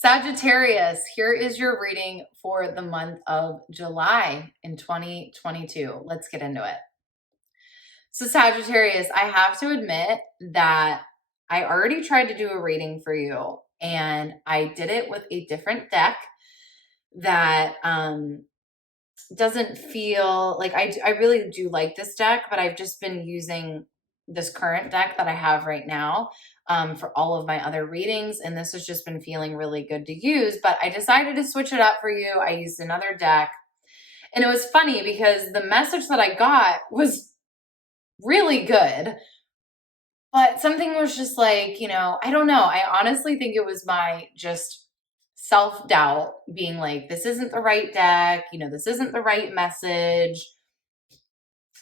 Sagittarius, here is your reading for the month of July in 2022. Let's get into it. So Sagittarius, I have to admit that I already tried to do a reading for you, and I did it with a different deck that doesn't feel like I really do like this deck, but I've just been using this current deck that I have right now for all of my other readings. And this has just been feeling really good to use, but I decided to switch it up for you. I used another deck, and it was funny because the message that I got was really good, but something was just like, I don't know. I honestly think it was my just self-doubt being like, this isn't the right deck, this isn't the right message,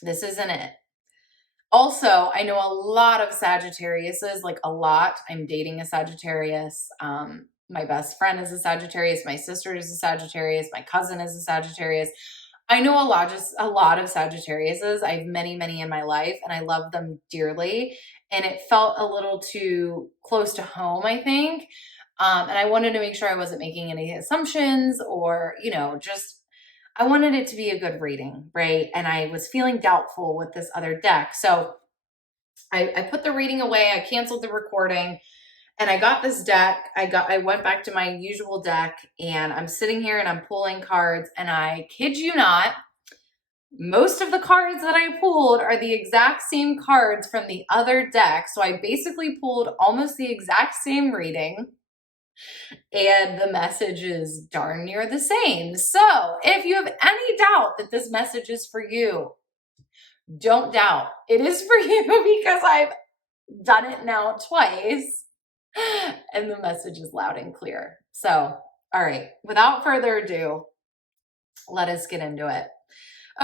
this isn't it. Also, I know a lot of Sagittariuses, like a lot. I'm dating a Sagittarius. My best friend is a Sagittarius. My sister is a Sagittarius. My cousin is a Sagittarius. I know just a lot of Sagittariuses. I have many, many in my life, and I love them dearly. And it felt a little too close to home, I think. And I wanted to make sure I wasn't making any assumptions or, just I wanted it to be a good reading, right? And I was feeling doubtful with this other deck. So I put the reading away. I canceled the recording, and I got this deck. I went back to my usual deck, and I'm sitting here and I'm pulling cards, and I kid you not, most of the cards that I pulled are the exact same cards from the other deck. So I basically pulled almost the exact same reading, and the message is darn near the same. So if you have any doubt that this message is for you, don't doubt. It is for you because I've done it now twice, and the message is loud and clear. So, all right, without further ado, let us get into it.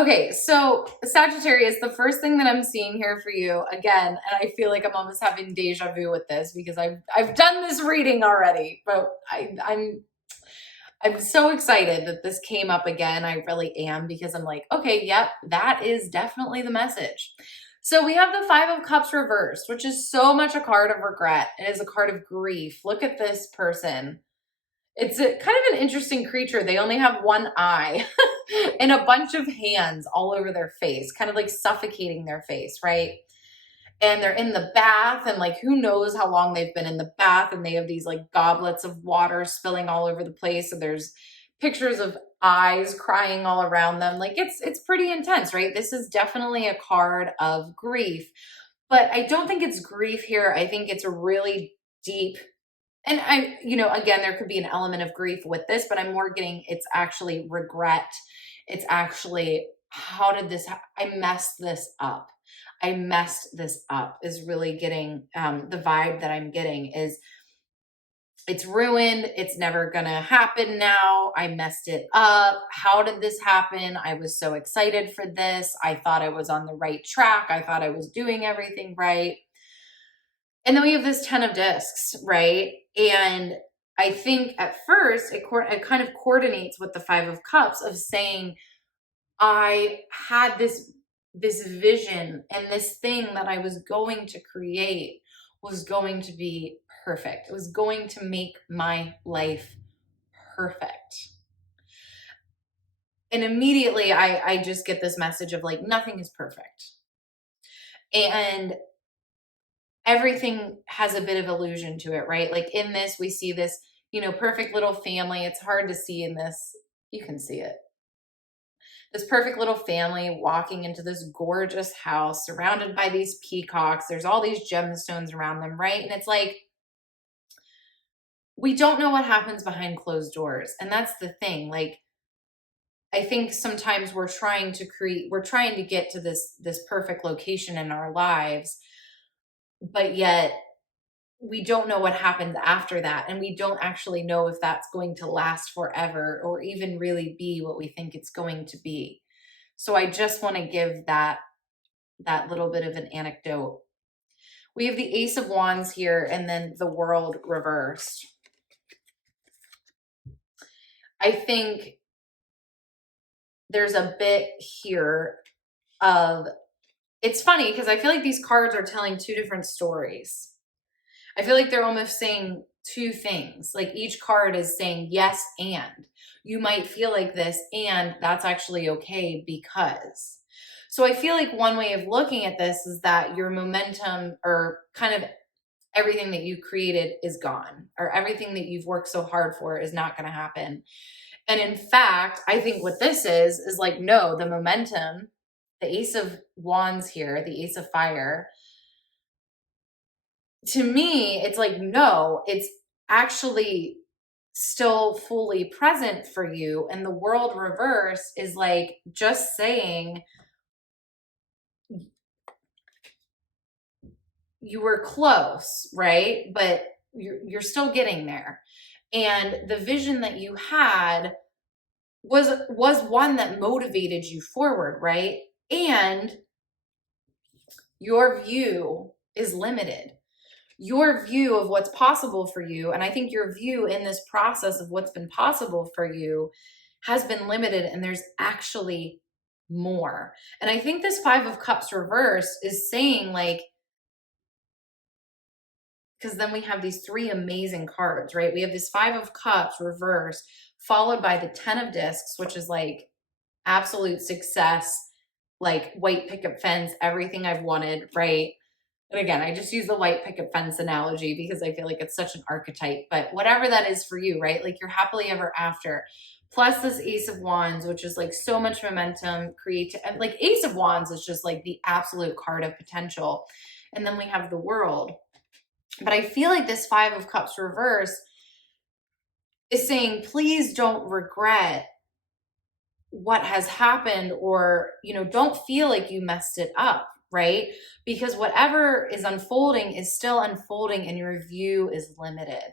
Okay, so Sagittarius, the first thing that I'm seeing here for you, again, and I feel like I'm almost having deja vu with this because I've done this reading already, but I'm so excited that this came up again. I really am, because I'm like, okay, yep, that is definitely the message. So we have the Five of Cups reversed, which is so much a card of regret. It is a card of grief. Look at this person. It's kind of an interesting creature. They only have one eye and a bunch of hands all over their face, kind of like suffocating their face, right? And they're in the bath, and like, who knows how long they've been in the bath, and they have these like goblets of water spilling all over the place. So there's pictures of eyes crying all around them. Like it's pretty intense, right? This is definitely a card of grief, but I don't think it's grief here. I think it's a really deep, and again, there could be an element of grief with this, but I'm more getting, it's actually regret. It's actually, I messed this up. I messed this up is really getting, the vibe that I'm getting is it's ruined. It's never going to happen now. I messed it up. How did this happen? I was so excited for this. I thought I was on the right track. I thought I was doing everything right. And then we have this 10 of discs, right? And I think at first it kind of coordinates with the Five of Cups of saying, I had this vision, and this thing that I was going to create was going to be perfect. It was going to make my life perfect. And immediately I just get this message of like, nothing is perfect. And everything has a bit of illusion to it, right? Like in this, we see this, perfect little family. It's hard to see in this. You can see it. This perfect little family walking into this gorgeous house surrounded by these peacocks. There's all these gemstones around them, right? And it's like, we don't know what happens behind closed doors. And that's the thing. Like, I think sometimes we're trying to get to this perfect location in our lives, but yet we don't know what happens after that. And we don't actually know if that's going to last forever or even really be what we think it's going to be. So I just want to give that little bit of an anecdote. We have the Ace of Wands here, and then the World reversed. I think there's a bit here of, it's funny because I feel like these cards are telling two different stories. I feel like they're almost saying two things. Like each card is saying yes, and you might feel like this, and that's actually okay because. So I feel like one way of looking at this is that your momentum, or kind of everything that you created, is gone, or everything that you've worked so hard for is not going to happen. And in fact, I think what this is like, no, the momentum, the Ace of Wands here, the Ace of Fire, to me, it's like, no, it's actually still fully present for you. And the world reverse is like just saying you were close, right? But you're still getting there. And the vision that you had was one that motivated you forward, right? And your view is limited. Your view of what's possible for you, and I think your view in this process of what's been possible for you, has been limited, and there's actually more. And I think this Five of Cups reverse is saying, like, because then we have these three amazing cards, right? We have this Five of Cups reverse, followed by the Ten of Discs, which is like absolute success, like white picket fence, everything I've wanted, right? And again, I just use the white picket fence analogy because I feel like it's such an archetype, but whatever that is for you, right? Like you're happily ever after. Plus this Ace of Wands, which is like so much momentum, like Ace of Wands is just like the absolute card of potential. And then we have the World. But I feel like this Five of Cups reverse is saying, please don't regret what has happened, or, don't feel like you messed it up, right? Because whatever is unfolding is still unfolding, and your view is limited.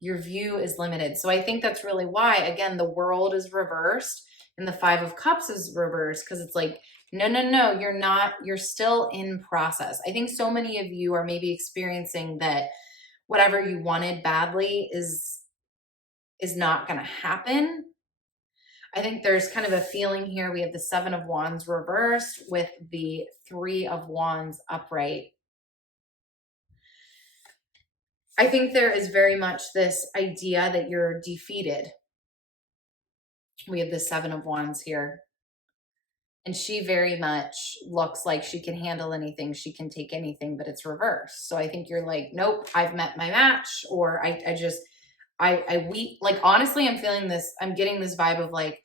Your view is limited. So I think that's really why, again, the World is reversed and the Five of Cups is reversed, because it's like, no, you're not, you're still in process. I think so many of you are maybe experiencing that whatever you wanted badly is not going to happen. I think there's kind of a feeling here. We have the Seven of Wands reversed with the Three of Wands upright. I think there is very much this idea that you're defeated. We have the Seven of Wands here. And she very much looks like she can handle anything. She can take anything, but it's reversed. So I think you're like, nope, I've met my match. Or like, honestly, I'm feeling this, I'm getting this vibe of like,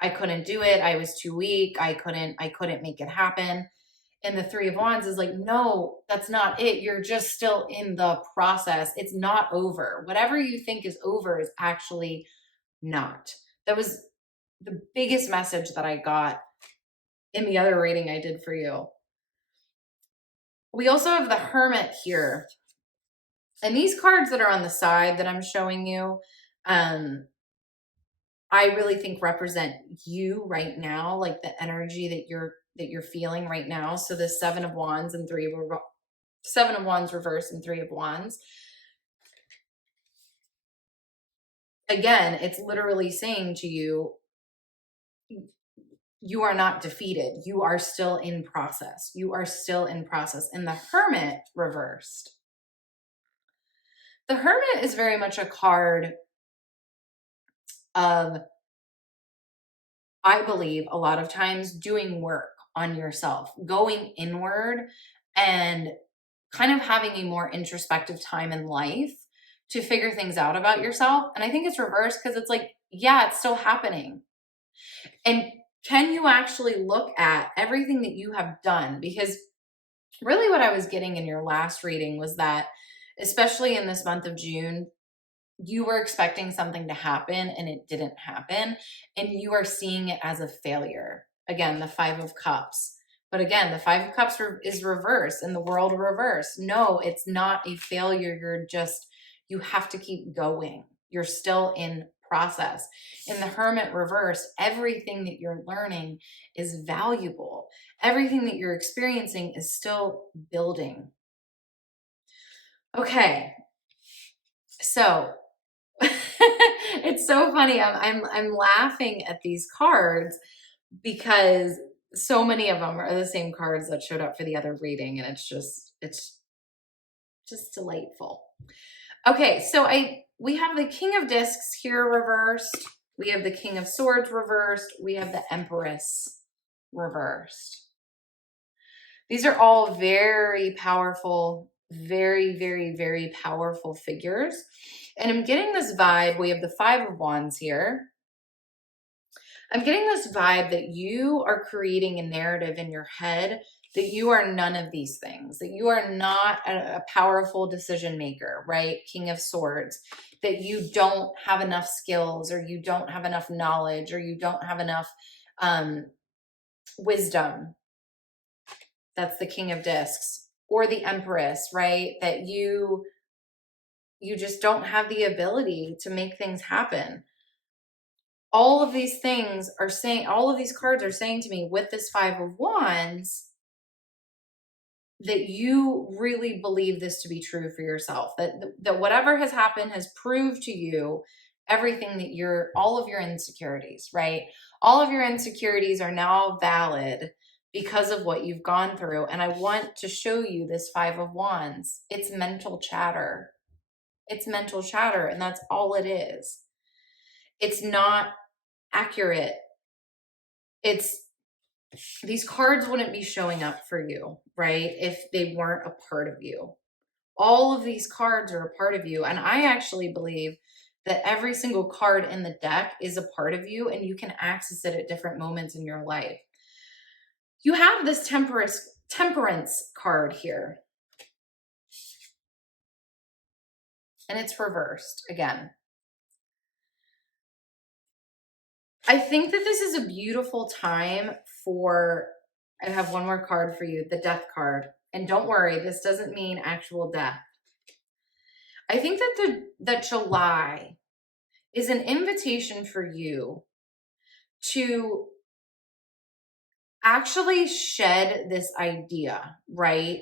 I couldn't do it. I was too weak. I couldn't make it happen. And the Three of Wands is like, no, that's not it. You're just still in the process. It's not over. Whatever you think is over is actually not. That was the biggest message that I got in the other reading I did for you. We also have the Hermit here. And these cards that are on the side that I'm showing you, I really think represent you right now, like the energy that you're feeling right now. So the Seven of Wands and Seven of Wands reverse and Three of Wands. Again, it's literally saying to you, you are not defeated. You are still in process. You are still in process. And the Hermit reversed. The Hermit is very much a card of, I believe, a lot of times doing work on yourself, going inward and kind of having a more introspective time in life to figure things out about yourself. And I think it's reversed because it's like, yeah, it's still happening. And can you actually look at everything that you have done? Because really what I was getting in your last reading was that, especially in this month of June, you were expecting something to happen and it didn't happen, and you are seeing it as a failure. Again, the Five of Cups. But again, the Five of Cups is reversed and the World reversed. No, it's not a failure. You have to keep going. You're still in process. In the Hermit reverse, everything that you're learning is valuable. Everything that you're experiencing is still building. Okay. So it's so funny. I'm laughing at these cards because so many of them are the same cards that showed up for the other reading, and it's just delightful. Okay, so we have the King of Discs here reversed. We have the King of Swords reversed. We have the Empress reversed. These are all very powerful, very, very, very powerful figures. And I'm getting this vibe. We have the Five of Wands here. I'm getting this vibe that you are creating a narrative in your head that you are none of these things, that you are not a powerful decision maker, right? King of Swords, that you don't have enough skills, or you don't have enough knowledge, or you don't have enough wisdom. That's the King of Discs. Or the Empress, right? That you just don't have the ability to make things happen. All of these things are saying, all of these cards are saying to me with this Five of Wands that you really believe this to be true for yourself, that whatever has happened has proved to you everything that all of your insecurities, right? All of your insecurities are now valid because of what you've gone through. And I want to show you this Five of Wands. It's mental chatter. It's mental chatter, and that's all it is. It's not accurate. These cards wouldn't be showing up for you, right? If they weren't a part of you. All of these cards are a part of you. And I actually believe that every single card in the deck is a part of you, and you can access it at different moments in your life. You have this temperance card here. And it's reversed again. I think that this is a beautiful time I have one more card for you, the Death card. And don't worry, this doesn't mean actual death. I think that July is an invitation for you to actually shed this idea, right?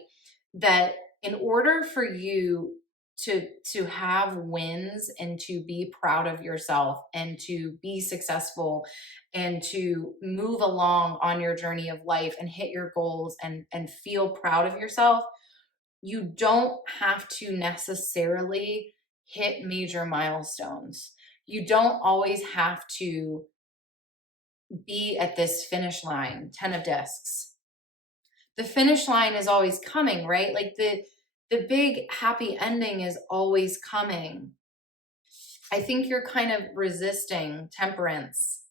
That in order for you to have wins and to be proud of yourself and to be successful and to move along on your journey of life and hit your goals and feel proud of yourself, you don't have to necessarily hit major milestones. You don't always have to be at this finish line. 10 of Discs. The finish line is always coming, right? Like the big happy ending is always coming. I think you're kind of resisting temperance.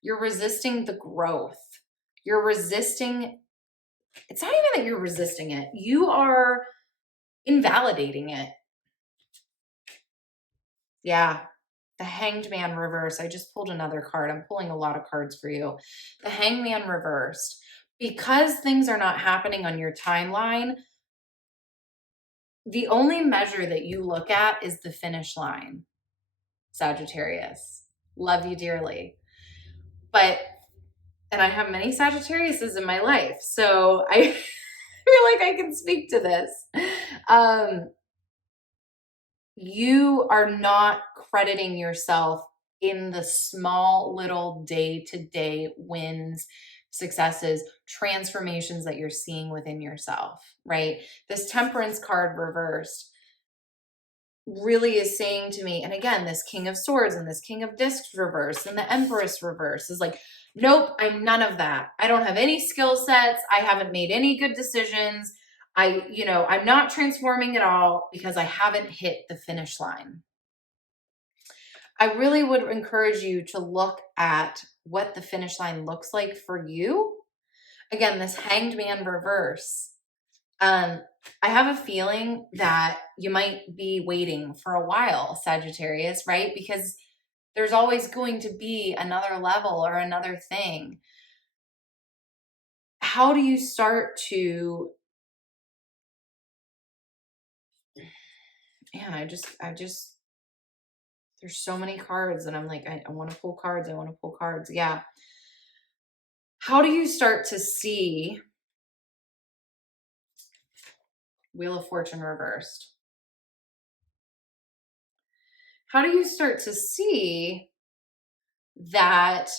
You're resisting the growth. You're resisting, it's not even that you're resisting it. You are invalidating it. Yeah. The Hanged Man reverse. I just pulled another card. I'm pulling a lot of cards for you. The Hanged Man reversed. Because things are not happening on your timeline, the only measure that you look at is the finish line. Sagittarius. Love you dearly. And I have many Sagittariuses in my life, so I feel like I can speak to this. You are not crediting yourself in the small little day-to-day wins, successes, transformations that you're seeing within yourself, right? This Temperance card reversed really is saying to me, and again, this King of Swords and this King of Discs reverse and the Empress reverse is like, nope, I'm none of that. I don't have any skill sets. I haven't made any good decisions. I'm not transforming at all because I haven't hit the finish line. I really would encourage you to look at what the finish line looks like for you. Again, this Hanged Man reverse. I have a feeling that you might be waiting for a while, Sagittarius, right? Because there's always going to be another level or another thing. How do you start to, man, I just, there's so many cards and I'm like, I want to pull cards. I want to pull cards. Yeah. How do you start to see Wheel of Fortune reversed? How do you start to see that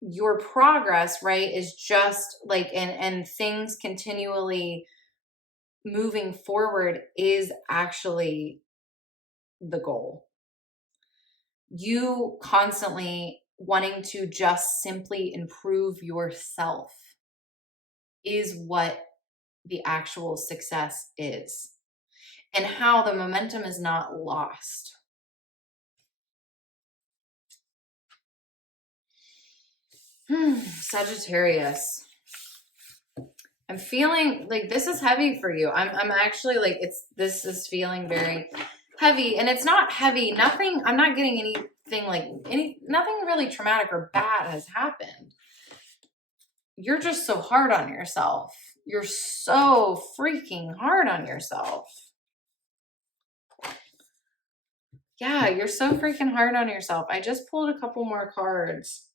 your progress, right, is just like, and things continually moving forward is actually the goal. You constantly wanting to just simply improve yourself is what the actual success is, and how the momentum is not lost. Sagittarius. I'm feeling like this is heavy for you. I'm actually like, this is feeling very heavy, and it's not heavy. Nothing, I'm not getting anything like nothing really traumatic or bad has happened. You're just so hard on yourself. You're so freaking hard on yourself. Yeah, you're so freaking hard on yourself. I just pulled a couple more cards.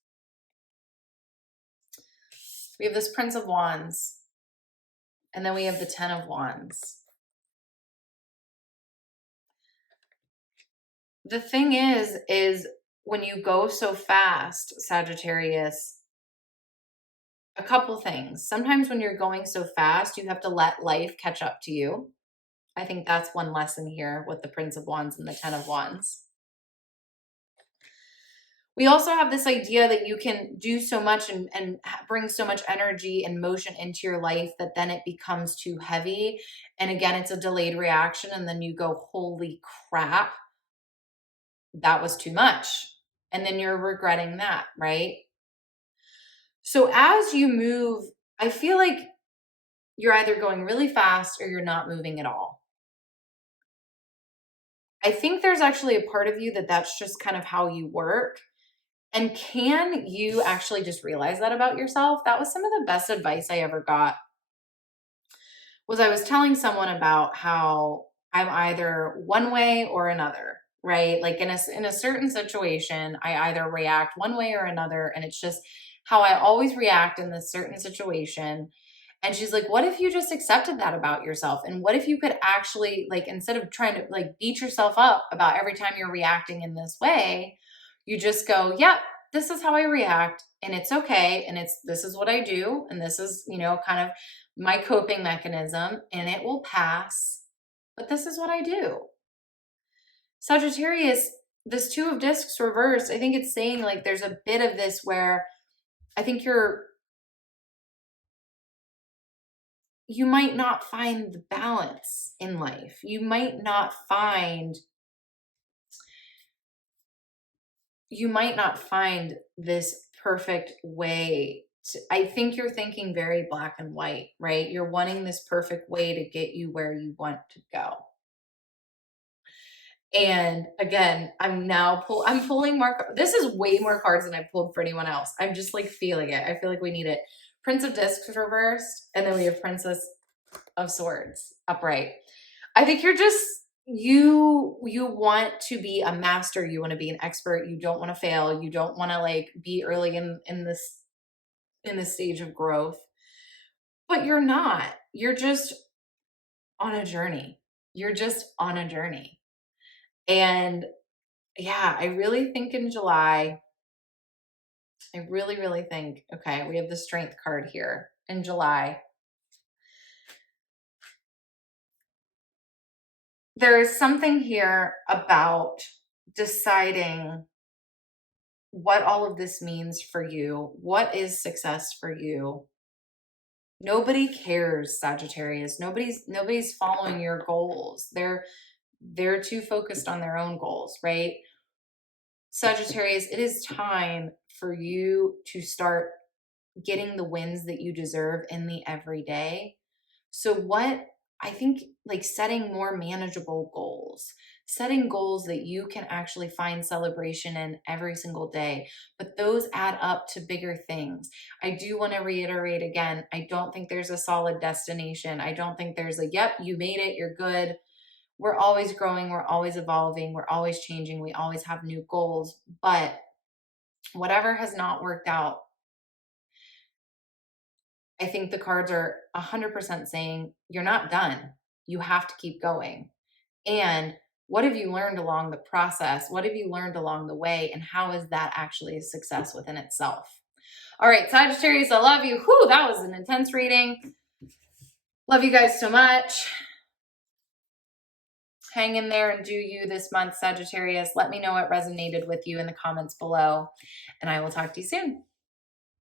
We have this Prince of Wands, and then we have the Ten of Wands. The thing is when you go so fast, Sagittarius, a couple things. Sometimes when you're going so fast, you have to let life catch up to you. I think that's one lesson here with the Prince of Wands and the Ten of Wands. We also have this idea that you can do so much and bring so much energy and motion into your life that then it becomes too heavy. And again, it's a delayed reaction. And then you go, holy crap, that was too much. And then you're regretting that, right? So as you move, I feel like you're either going really fast or you're not moving at all. I think there's actually a part of you that's just kind of how you work. And can you actually just realize that about yourself? That was some of the best advice I ever got. Was I was telling someone about how I'm either one way or another, right? Like in a certain situation, I either react one way or another, and it's just how I always react in this certain situation. And she's like, what if you just accepted that about yourself? And what if you could actually, like, instead of trying to like beat yourself up about every time you're reacting in this way, you just go, yep, this is how I react, and it's okay. And this is what I do. And this is, kind of my coping mechanism, and it will pass. But this is what I do. Sagittarius, this Two of Discs reversed, I think it's saying like there's a bit of this where I think you might not find the balance in life. You might not find this perfect way. I think you're thinking very black and white, right? You're wanting this perfect way to get you where you want to go. And again, I'm pulling more. This is way more cards than I've pulled for anyone else. I'm just like feeling it. I feel like we need it. Prince of Discs reversed, and then we have Princess of Swords upright. I think you're just, you want to be a master. You want to be an expert. You don't want to fail. You don't want to like be early in this stage of growth, but you're not. You're just on a journey. You're just on a journey. And yeah, I really think in July, I really, really think, okay, we have the Strength card here in July. There is something here about deciding what all of this means for you. What is success for you? Nobody cares, Sagittarius. Nobody's following your goals. They're too focused on their own goals, right? Sagittarius, it is time for you to start getting the wins that you deserve in the everyday. So what I think, like setting more manageable goals, setting goals that you can actually find celebration in every single day, but those add up to bigger things. I do want to reiterate again, I don't think there's a solid destination. I don't think there's a, yep, you made it, you're good. We're always growing, we're always evolving, we're always changing, we always have new goals, but whatever has not worked out, I think the cards are 100% saying you're not done. You have to keep going. And what have you learned along the process? What have you learned along the way? And how is that actually a success within itself? All right, Sagittarius, I love you. Whew, that was an intense reading. Love you guys so much. Hang in there and do you this month, Sagittarius. Let me know what resonated with you in the comments below, and I will talk to you soon.